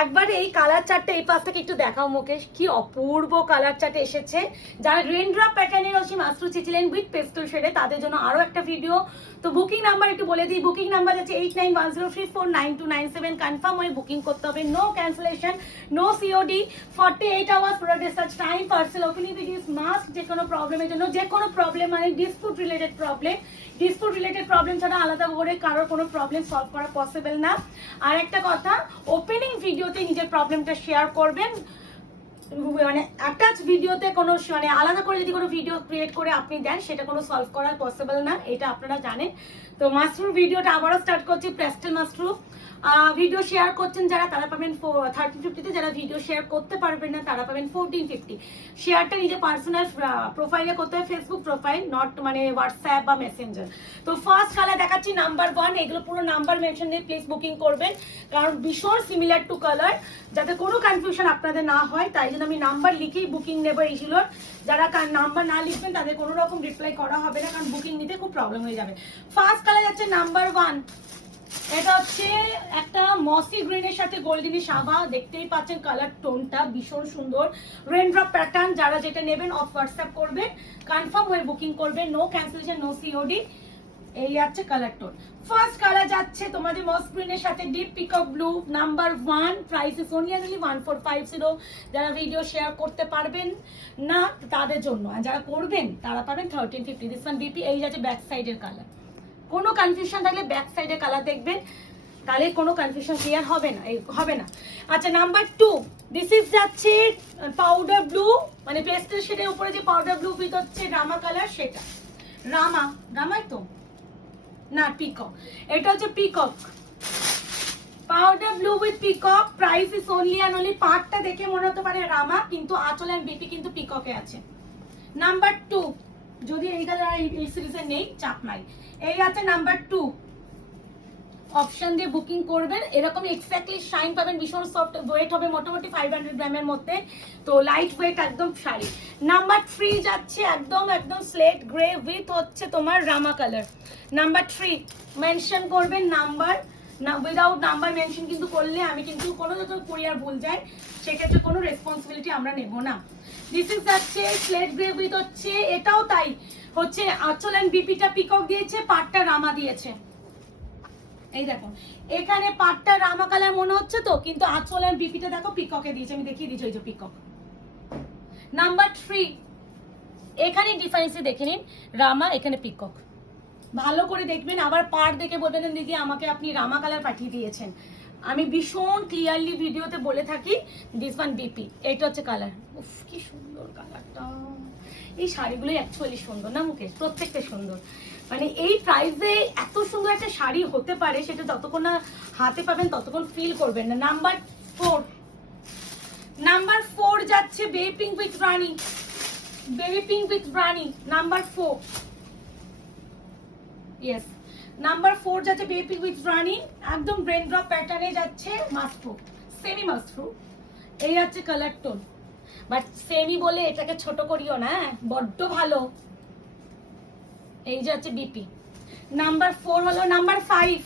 একবার এই কালার চার্টটা এই পাশ থেকে একটু দেখাও মুকেশ, কি অপূর্ব কালার চার্টে এসেছে। যারা রেইনড্রপ প্যাটার্নের হচ্ছে মাশরু চেয়েছিলেন উইথ পেস্টেল শেডে, তাদের জন্য আরো একটা ভিডিও। তো বুকিং নাম্বার একটু বলে দিই, বুকিং নাম্বার আছে 8910349297। কনফার্ম হয়ে বুকিং করতে হবে, no cancellation, no COD, 48 hours product dispatch time, parcel opening videos must. যে কোনো প্রবলেমের জন্য, যে কোনো প্রবলেম মানে ডিসপুট রিলেটেড প্রবলেম ছাড়া আলাদা করে কারোর কোনো প্রবলেম সলভ করা পসিবল না। আর একটা কথা, ওপেনিং ভিডিওতে নিজের প্রবলেমটা শেয়ার করবেন, মানে অ্যাটাচ ভিডিওতে কোনো মানে আলাদা করে যদি কোনো ভিডিও ক্রিয়েট করে আপনি দেন, সেটা কোনো সলভ করা পসিবল না, এটা আপনারা জানেন। তো মাশরুর ভিডিওটা আবারও স্টার্ট করছি। পেস্টেল মাশরু ভিডিও শেয়ার করছেন যারা, তারা পাবেন 1350-তে, যারা ভিডিও শেয়ার করতে পারবেন না তারা পাবেন 1450। শেয়ারটা নিজে পার্সোনাল প্রোফাইলে করতে হয়, ফেসবুক প্রোফাইল, নট মানে হোয়াটসঅ্যাপ বা মেসেঞ্জার। তো ফার্স্ট কালার দেখাচ্ছি নাম্বার 1। এগুলো পুরো নাম্বার মেনশন দিয়ে প্লিজ বুকিং করবেন, কারণ ভীষণ সিমিলার টু কালার, যাতে কোনো কনফিউশন আপনাদের না হয়। তাই জন্য আমি নাম্বার লিখেই বুকিং নেবো এইগুলোর। যারা নাম্বার না লিখবেন তাদের কোনো রকম রিপ্লাই করা হবে না, কারণ বুকিং নিতে খুব প্রবলেম হয়ে যাবে। ফার্স্ট কালার যাচ্ছে নাম্বার 1। এটা হচ্ছে একটা মসি গ্রিনের সাথে গোল্ডেনি সাবা, দেখতেই পাচ্ছেন কালার টোনটা ভীষণ সুন্দর। রেইনড্রপ প্যাটার্ন, যারা যেটা নেবেন অফ হোয়াটসঅ্যাপ করবেন, কনফার্ম হয়ে বুকিং করবেন, নো ক্যান্সেলেশন, নো সিওডি। এই আছে কালার টোন। ফার্স্ট কালার যাচ্ছে তোমাদের মস গ্রিনের সাথে deep peacock blue, number 1। Price is only 1450। যারা ভিডিও শেয়ার করতে পারবেন না তাদের জন্য, আর যারা করবেন তারা পাবেন 1350। This one BP. এই যাচ্ছে ব্যাক সাইডের কালার, কোনো কনফিউশন থাকলে ব্যাক সাইডে কালার দেখবেন, তাহলে কোনো কনফিউশন ক্লিয়ার হবে না। আচ্ছা নাম্বার 2, দিস ইজ যাচ্ছে পাউডার ব্লু, মানে পেস্টেল শেডের উপরে যে পাউডার ব্লু উইথ হচ্ছে রামা কালার, সেটা রামাই তো না, পিকক। এটা হচ্ছে peacock, powder blue with peacock. Price is only and only, পার্টটা দেখে মনে হতে পারে রামা, কিন্তু আঁচল এন্ড বিপি কিন্তু পিককে আছে। নাম্বার 2, যদি এই কালার এই সিরিজে নেই চাপ নাই। এই আছে নাম্বার 2, অপশন দিয়ে বুকিং করবেন। এরকম এক্স্যাক্টলি শাইন পাবেন, ভীষণ সফট, ওয়েট হবে মোটামুটি 500 গ্রামের মধ্যে, তো লাইট ওয়েট একদম শাড়ি। নাম্বার 3 যাচ্ছে একদম স্লেট গ্রে উইথ হচ্ছে তোমার রামা কালার। নাম্বার 3 মেনশন করবেন নাম্বার, না উইদাউট নাম্বার মেনশন কিন্তু করলে আমি কিন্তু কোনো যত কুরিয়ার ভুল যায় সেক্ষেত্রে কোনো রেসপন্সিবিলিটি আমরা নেব না। দিস ইজ যাচ্ছে স্লেট গ্রে উইথ হচ্ছে, এটাও তাই হচ্ছে আঁচল এন্ড বিপিটা পিকক দিয়েছে, পাটটা রামা দিয়েছে। এই দেখো এখানে পাটটা রামা কালার মনে হচ্ছে তো, কিন্তু আঁচল এন্ড বিপিটা দেখো পিককে দিয়েছে, আমি দেখিয়ে দিচ্ছি ওই যে পিকক। নাম্বার 3, এখানে ডিফারেন্স দেখে নিন, রামা এখানে পিকক, ভালো করে দেখবেন। আবার পাট দেখে বলবেন দিদি আমাকে আপনি রামা কালার পাঠিয়ে দিয়েছেন। আমি ভীষণ ক্লিয়ারলি ভিডিওতে বলে থাকি দিস ওয়ান বিপি, এইটা হচ্ছে কালার। উফ কি সুন্দর কালারটা, এই শাড়িগুলোই অ্যাকচুয়ালি সুন্দর না মুকেশ, প্রত্যেকটা সুন্দর। মানে এই প্রাইসে এত সুন্দর একটা শাড়ি হতে পারে, সেটা যতক্ষণ না হাতে পাবেন ততক্ষণ ফিল করবেন না। নাম্বার 4 যাচ্ছে baby pink with Rani, number 4। Yes, number 4 যাচ্ছে বেবি পিঙ্ক উইথ রানী, একদম রেইনড্রপ প্যাটার্নে যাচ্ছে মাশরু, সেমি মাশরু। এই যাচ্ছে কালার টোন, বাট সেমি বলে এটাকে ছোট করিও না, বড্ড ভালো। এই যে আছে বিপি। নাম্বার 4 হলো। নাম্বার 5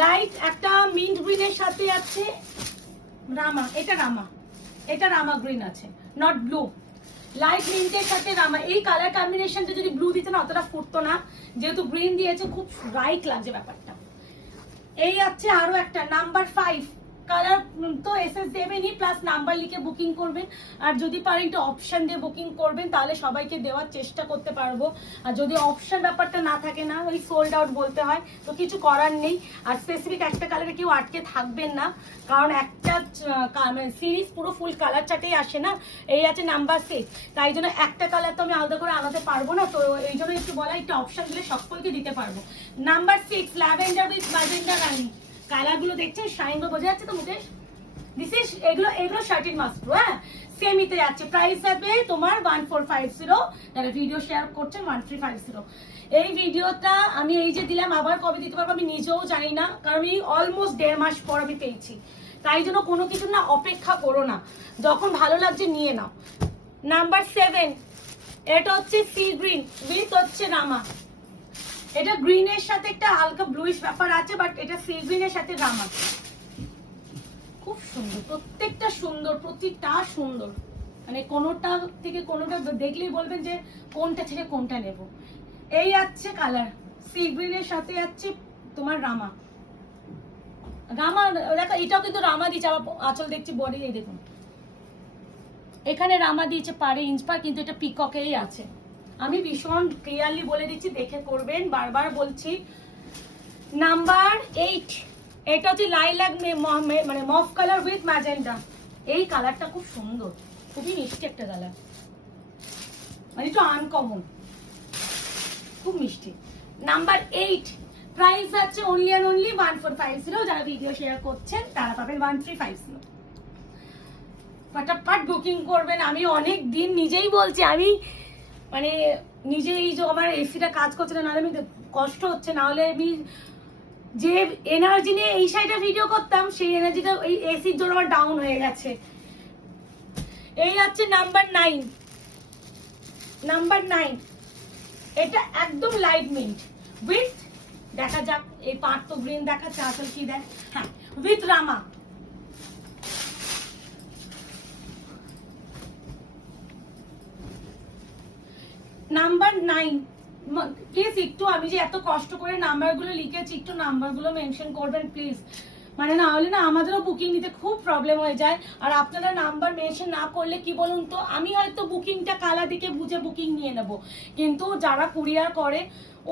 লাইট একটা মিন্ট গ্রিনের সাথে আছে রামা, এটা রামা গ্রিন আছে, নট ব্লু। লাইট মিন্টের সাথে রামা, এই কালার কম্বিনেশনটা যদি ব্লু দিতে না অতটা ফুটতো না, যেহেতু গ্রিন দিয়েছে খুব ব্রাইট লাগছে ব্যাপারটা। এই আছে আরো একটা নাম্বার 5 কালার, তো এসএস দেবেনই, প্লাস নাম্বার লিখে বুকিং করবেন। আর যদি পারেন একটু অপশন দিয়ে বুকিং করবেন, তাহলে সবাইকে দেওয়ার চেষ্টা করতে পারবো। আর যদি অপশন ব্যাপারটা না থাকে না, ওই সোল্ড আউট বলতে হয়, তো কিছু করার নেই। আর স্পেসিফিক একটা কালারে কেউ আটকে থাকবেন না, কারণ একটা সিরিজ পুরো ফুল কালার চার্টেই আসে না। এই আছে নাম্বার 6, তাই জন্য একটা কালার তো আমি আলাদা করে আনাতে পারবো না, তো এই জন্য একটু বলা, একটু অপশন দিলে সকলকে দিতে পারবো। নাম্বার 6 ল্যাভেন্ডার উইথ ম্যাজেন্ডা রানি, কালারগুলো দেখছেন শাইন বোঝা যাচ্ছে তো মুকেশ। দিস ইজ এগুলো শার্টিন মাশরু, হ্যাঁ সেমিতে যাচ্ছে। প্রাইস যাবে তোমার 1450, যারা ভিডিও শেয়ার করছেন 1350। এই ভিডিওটা আমি এই যে দিলাম, আবার কবে দিতে পারবো আমি নিজেও জানি না, কারণ আমি অলমোস্ট 1.5 মাস পর আমি পেয়েছি। তাই জন্য কোনো কিছু না অপেক্ষা করো না, যখন ভালো লাগছে নিয়ে নাও। নাম্বার 7 এটা হচ্ছে সি গ্রিন উইথ হচ্ছে রামা, এটা গ্রিনের সাথে একটা হালকা ব্লুইশ ব্যাপার আছে, বাট এটা সি গ্রিনের সাথে রামা, খুব সুন্দর, প্রত্যেকটা সুন্দর, প্রতিটা সুন্দর, মানে কোনোটা থেকে কোনোটা দেখলেই বলবেন যে কোনটা থেকে কোনটা নেব। এই আছে কালার সি গ্রিনের সাথে আছে তোমার রামা। রামা দেখো, এটাও কিন্তু রামা দিয়েছে, আবার আঁচল দেখছি বডি, এই দেখুন এখানে রামা দিয়েছে পারে ইঞ্চ পার, কিন্তু এটা পিককেই আছে। আমি ভীষণ ক্লিয়ারলি বলে দিচ্ছি, দেখে করবেন, বারবার বলছি। নাম্বার 8, এটা হচ্ছে লাইলাক মানে মফ কালার উইথ ম্যাজেন্টা। এই কালারটা খুব সুন্দর, খুবই মিষ্টি একটা কালার, মানে একটু আনকমন, খুব মিষ্টি। নাম্বার 8, প্রাইস আছে অনলি অ্যান্ড অনলি 1450। যারা ভিডিও শেয়ার করছেন তারা পাবেন 1350। ফটাফট বুকিং করবেন। আমি অনেক দিন নিজেই বলছি, আমি মানে নিজে এই যে আমার এসিটা কাজ করছে না, নাহলে আমি কষ্ট হচ্ছে, না হলে আমি যে এনার্জি নিয়ে এই সাইডে ভিডিও করতাম, সেই এনার্জিটা এই এসির জন্য আমার ডাউন হয়ে গেছে। এই হচ্ছে নাম্বার 9। নাম্বার 9, এটা একদম লাইট মিন্ট উইথ, দেখা যাক এই পার্ট তো গ্রিন দেখাচ্ছে, আসল কি দেয়, হ্যাঁ উইথ রামা। নাম্বার 9, প্লিজ একটু, আমি যে এত কষ্ট করে নাম্বারগুলো লিখেছি, একটু নাম্বারগুলো মেনশন করবেন প্লিজ, মানে না হলে না আমাদেরও বুকিং নিতে খুব প্রবলেম হয়ে যায়। আর আপনারা নাম্বার মেনশন না করলে কি বলুন তো, আমি হয়তো বুকিংটা কালা দিকে বুঝে বুকিং নিয়ে নেব, কিন্তু যারা কুরিয়ার করে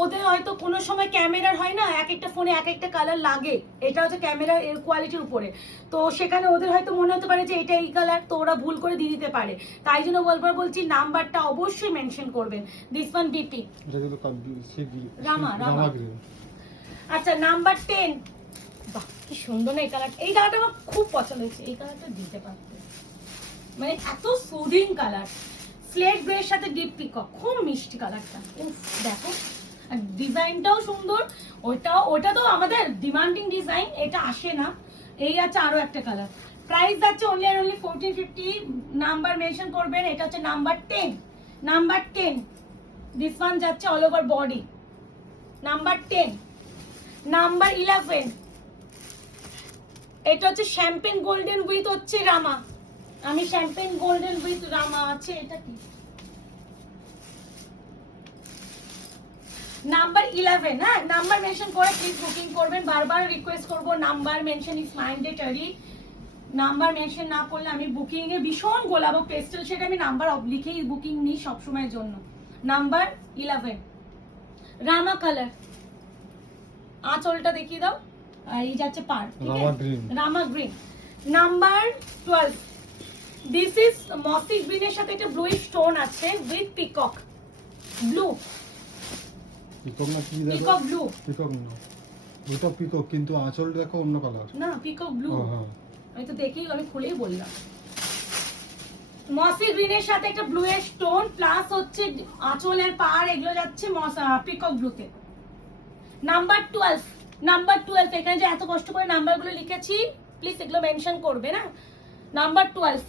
ওদের হয়তো কোনো সময় ক্যামেরার হয় না, এক একটা ফোনে এক একটা কালার লাগে, এটা হচ্ছে ক্যামেরার এর কোয়ালিটির উপরে, তো সেখানে ওদের হয়তো মনে হতে পারে যে এটা এই কালার, তো ওরা ভুল করে দিয়ে দিতে পারে। তাই জন্য বলছি নাম্বারটা অবশ্যই মেনশন করবেন। দিস ওয়ান বিপি রামা রামা। আচ্ছা নাম্বার 10, বাহ কি সুন্দর না এই কালারটা, এই কালারটা আমার খুব পছন্দ হয়েছে, এই কালারটা দিতে পারতে, মানে এত সুদিং কালার, স্লেট গ্রে এর সাথে ডিপ পিকক, খুব মিষ্টি কালারটা, উফ দেখো, আর ডিজাইনটাও সুন্দর। ওটা তো আমাদের ডিমান্ডিং ডিজাইন, এটা আসে না। এই আছে আরো একটা কালার, প্রাইস যাচ্ছে only and only 1450। Number mention করবেন, এটা হচ্ছে নাম্বার 10। নাম্বার 10, দিস ওয়ান যাচ্ছে all over body. Number 10। Number 11, এটা হচ্ছে শ্যাম্পেন গোল্ডেন উইথ হচ্ছে রামা। আমি শ্যাম্পেন গোল্ডেন উইথ রামা আছে, এটা কি নাম্বার 11। হ্যাঁ নাম্বার মেনশন করে প্লিজ বুকিং করবেন, বারবার রিকোয়েস্ট করব, number mention is mandatory. Number mention না করলে আমি বুকিং এ ভীষণ গোলাবো, পেস্টেল সেটা আমি নাম্বার লিখেই বুকিং নিই সবসময়ের জন্য। নাম্বার 11, রামা কালার, আঁচলটা দেখিয়ে দাও, আর এই যাচ্ছে পার, রামা গ্রিন। নাম্বার 12, দিস ইজ মসি গ্রিনের সাথে একটা ব্লু স্টোন আছে উইথ পিকক ব্লু। পিকক না কি দেখো, পিকক ব্লু, পিকক না ওটা পিকক, কিন্তু আঁচল দেখো অন্য কালার, না পিকক ব্লু, হ্যাঁ আমি তো দেখি, আমি খুলেই বললাম। মসি গ্রিনের সাথে একটা ব্লু এর স্টোন প্লাস হচ্ছে আঁচলের পার, এগুলো যাচ্ছে পিকক ব্লুতে। নাম্বার 12, নাম্বার 12, এখানে যে এত কষ্ট করে নাম্বারগুলো লিখেছি, প্লিজ এগুলো মেনশন করবে না। নাম্বার 12,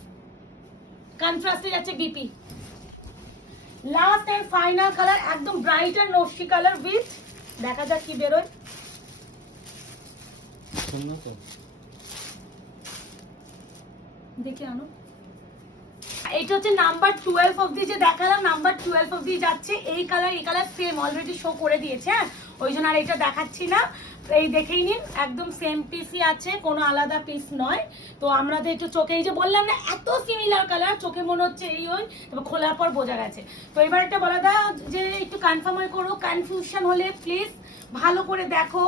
কন্ট্রাস্টে যাচ্ছে BP. Last and final colour, একদম ব্রাইট আর নস্টি কালার উইথ, দেখা যাক কি বেরোয়, দেখে আনো। এটা হচ্ছে নাম্বার 12 অবধি যে দেখালাম, নাম্বার 12 অবধি যাচ্ছে। এই কালার সেম অলরেডি শো করে দিয়েছে, হ্যাঁ ওই জন্য আর এটা দেখাচ্ছি না, এই দেখেই নিন, একদম সেম পিসই আছে, কোনো আলাদা পিস নয়। তো আমরা তো একটু চোখে, এই যে বললাম না এত সিমিলার কালার, চোখে মনে হচ্ছে এই ওই, তবে খোলার পর বোঝা গেছে। তো এবার একটা বলা দা যে একটু কনফার্ম করো, কনফিউশন হলে প্লিজ ভালো করে দেখো,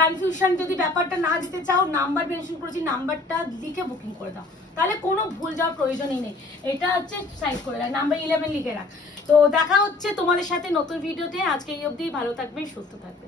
কনফিউশন যদি ব্যাপারটা না দিতে চাও, নাম্বার মেনশন করেছি, নাম্বারটা লিখে বুকিং করে দাও, তাহলে কোনো ভুল যাওয়ার প্রয়োজনই নেই। এটা হচ্ছে সাইড করে রাখ, নাম্বার 11 লিখে রাখ। তো দেখা হচ্ছে তোমাদের সাথে নতুন ভিডিওতে, আজকে এই অবধি, ভালো থাকবে, সুস্থ থাকবে।